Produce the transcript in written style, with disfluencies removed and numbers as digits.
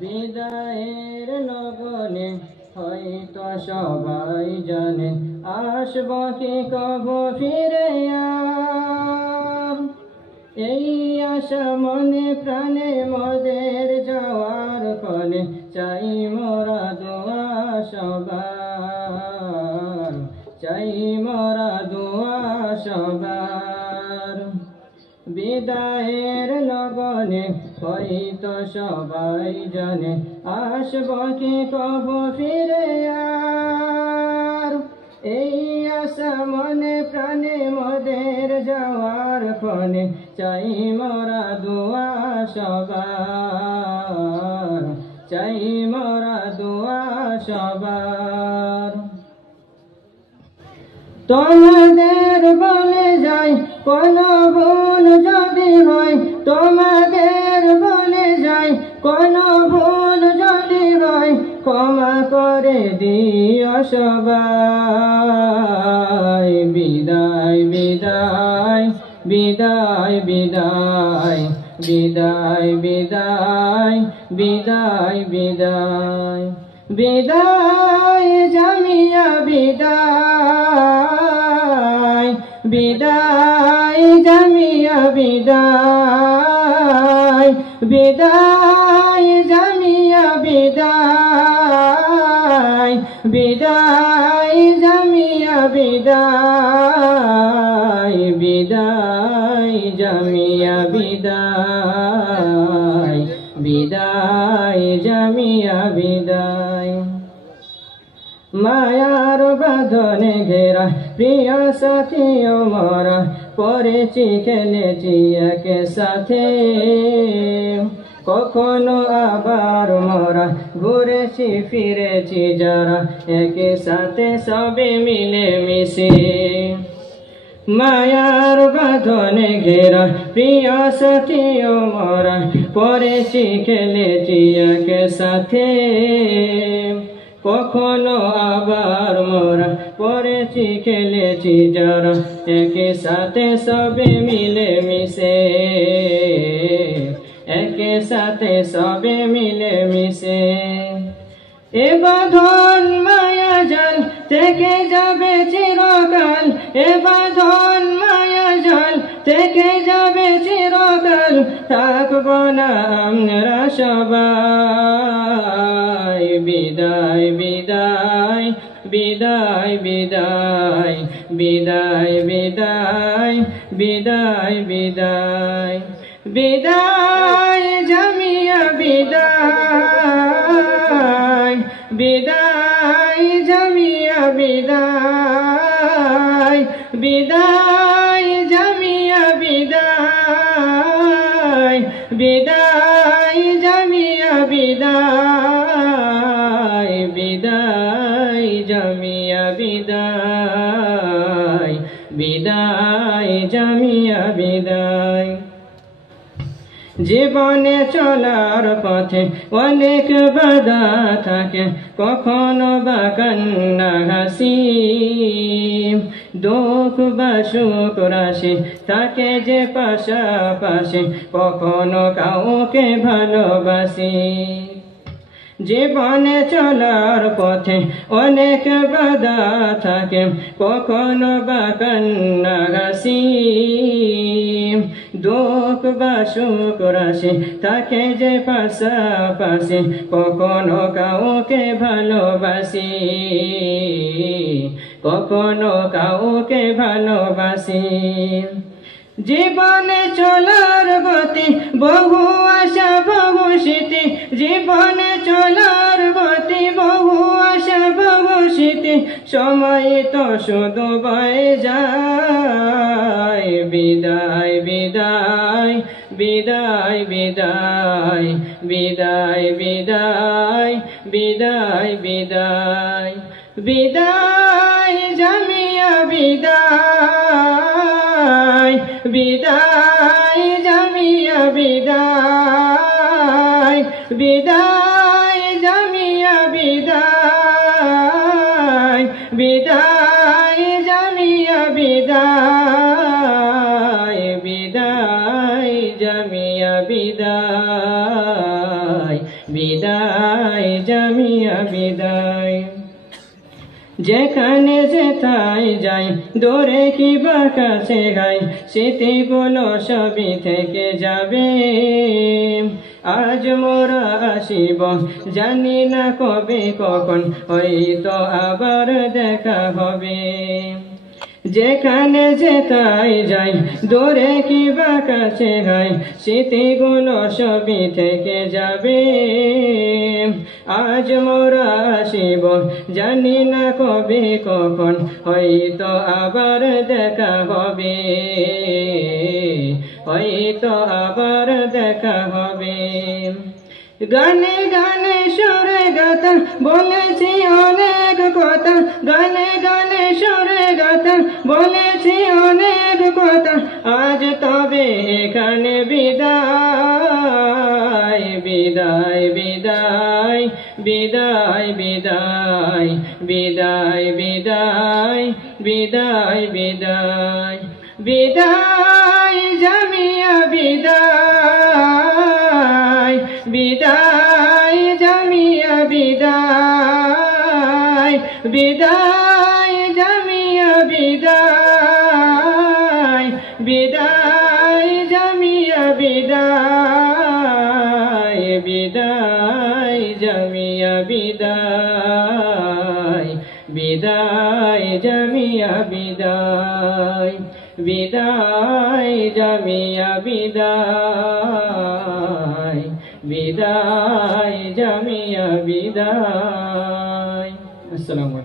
বিদায়ের লগনে হয়তো সবাই জানে আসব কি কবো ফিরে এই আশা মনে প্রাণে মোদের যাওয়ার ফলে চাই মোরা দোয়া সবার, চাই মোরা দোয়া সবার। বিদায়ের লগনে হয়তো সবাই জানে আসব কি কবো ফিরে এই আশা মনে প্রাণে মোদের যাওয়ার ফলে চাই মোরা দোয়া সবার, চাই মোরা দোয়া সবার। তোমাদের বলে যাই কোনো ভুল যদি হয়, তোমাদের বলে যাই কোনো ভুল যদি হয়, ক্ষমা করে দিও সবাই। বিদায় বিদায় বিদায় বিদায় বিদায় বিদায় বিদায় বিদায় বিদায় জামিয়া বিদায়, বিদায় জামিয়া বিদায়, বিদায় জামিয়া বিদায়, বিদায় জামিয়া বিদায়, বিদায় জামিয়া বিদায়, বিদায় জামিয়া বিদায়। মায়ার বাঁধনে ঘেরা প্রিয় সাথী মোরা পড়েছি খেলেছি একে সাথে, কখনো আবার মোরা ঘুরেছি ফিরেছি যারা একে সাথে সবে মিলে মিশে। মায়ার বাঁধনে ঘেরা প্রিয় সাথী মোরা পড়েছি খেলেছি একে সাথে, কখনো আবার মোরা পড়েছি খেলেছি যারা একে সাথে সবে মিলে মিশে, একে সাথে সবে মিলে মিশে। এ বাঁধন মায়া জাল থেকে যাবে চিরকাল, এ বাঁধন মায়া জাল থেকে যাবে চিরকাল, থাকব না আমরা সবাই। বিদায় বিদায় বিদায় বিদায় বিদায় বিদায় বিদায় বিদায় বিদায় জামিয়া বিদায়, বিদায় জামিয়া বিদায়, বিদায় জামিয়া বিদায়, বিদায় জামিয়া বিদায়, বিদায় জামিয়া বিদায়, বিদায় জামিয়া বিদায়। জীবনে চলার পথে অনেক বাধা থাকে, কখনো বা কান্না হাসি, দুঃখ বা সুখ রাশি থাকে যে পাশাপাশি, কখনো কাউকে ভালোবাসি। জীবনে চলার পথে অনেক বাধা থাকে, কখনো বা কান্না হাসি, দুঃখ বা সুখ রাশি থাকে যে পাশাপাশি, কখনো কাউকে ভালোবাসি, কখনো কাউকে ভালোবাসি। জীবনে চলার গতি বহু আশা বহু স্মৃতি, জীবনে চলার গতি বহু আশা বহু স্মৃতি, সময় তো শুধু বয়ে যায়। বিদায় বিদায় বিদায় বিদায় বিদায় বিদায় বিদায় বিদায় বিদায় জামিয়া বিদায়, বিদায় জামিয়া বিদায়, বিদায় জামিয়া বিদায়, বিদায় জামিয়া বিদায়, বিদায় জামিয়া বিদায়, বিদায় বিদায় জামিয়া বিদায়। যেখানে যেথায় যাই দূরে কিবা কাছে গাই স্মৃতিগুলো সবই থেকে যাবে। আজ মোরা আসিব জানি না কবে কখন, হয়তো আবার দেখা হবে। যেখানে যেথায় যাই দূরে কিবা কাছে গাই স্মৃতিগুলো সবই থেকে যাবে। আজ মোরা আসিব জানি না কবে কখন, হয়তো আবার দেখা হবে, হয়তো আবার দেখা হবে। গানে গানে সুরে গাথা বলেছি অনেক কথা, গানে গানে সুরে গাথা বলেছি অনেক কথা, আজ তবে এখানে বিদায় বিদায় বিদায় বিদায় বিদায় বিদায় বিদায় বিদায় বিদায় বিদায় জামিয়া বিদায় বিদায় জামিয়া বিদায় বিদায় জামিয়া বিদায় বিদায় জামিয়া বিদায় বিদায় জামিয়া বিদায় বিদায় জামিয়া বিদায় বিদায় জামিয়া বিদায় বিদায় জামিয়া বিদায়। আসসালামু আলাইকুম।